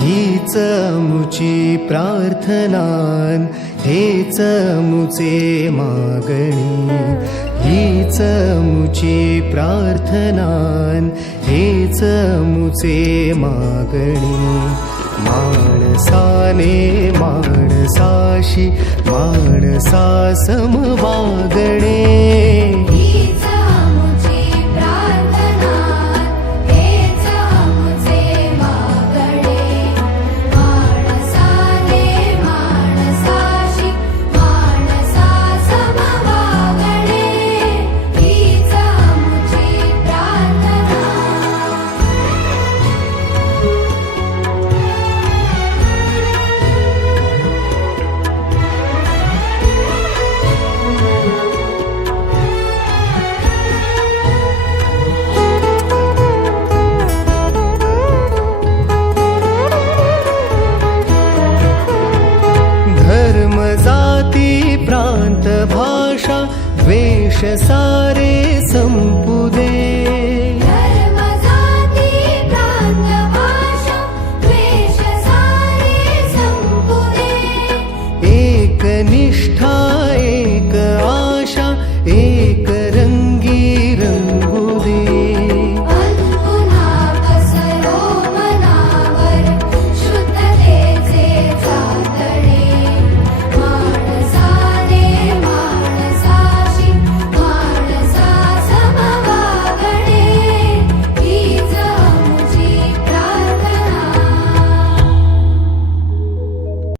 हीच मुची प्रार्थनान, हेच मुचे मागणी. हीच मुची प्रार्थनान, हेच मुचे मागणी. माणसाने माणसाशी माणसा सम वागणे. धर्म जाती प्रांत भाषा द्वेष सा